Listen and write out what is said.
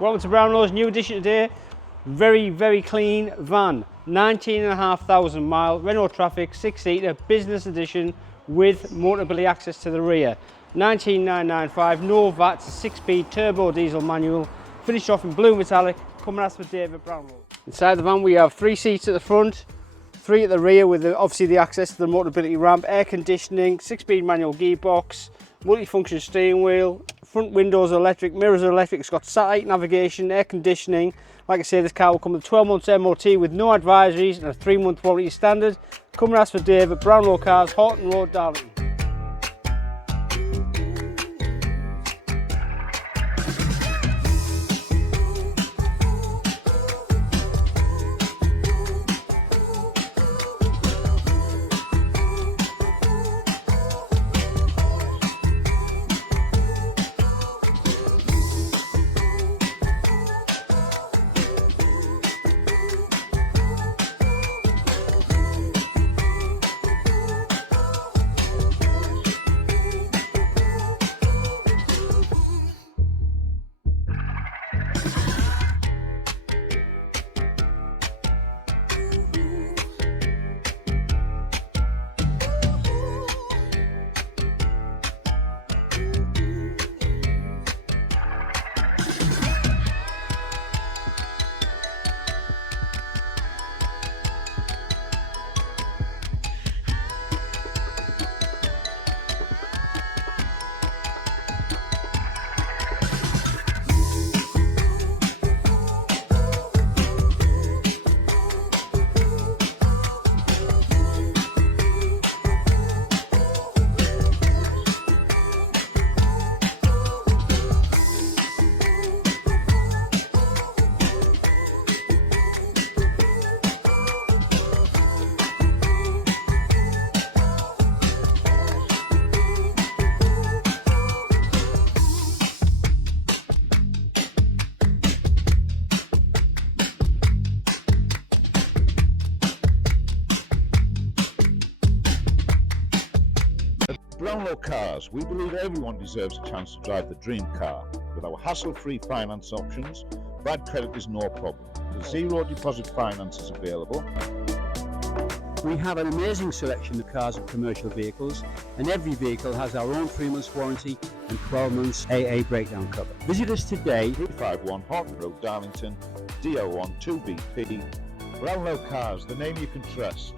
Welcome to Brownlows, new edition today. Very clean van. 19,500 mile Renault Trafic 6-seater business edition with motorability access to the rear. 19,995, no VAT, 6-speed turbo diesel manual, finished off in blue metallic. Come and ask for David Brownlows. Inside the van we have 3 seats at the front, 3 at the rear with obviously the access to the motorability ramp, air conditioning, 6-speed manual gearbox, multi-function steering wheel, front windows are electric, mirrors are electric, it's got satellite navigation, air conditioning. Like I say, this car will come with 12 months MOT with no advisories and a 3-month warranty standard. Come and ask for Dave at Brownlow Cars, Haughton Road, Darlington. Brownlow Cars, we believe everyone deserves a chance to drive the dream car. With our hassle-free finance options, bad credit is no problem. The zero deposit finance is available. We have an amazing selection of cars and commercial vehicles, and every vehicle has our own 3 months warranty and 12 months AA breakdown cover. Visit us today. 351 Haughton Road, Darlington, DL1 2BP. Brownlow Cars, the name you can trust.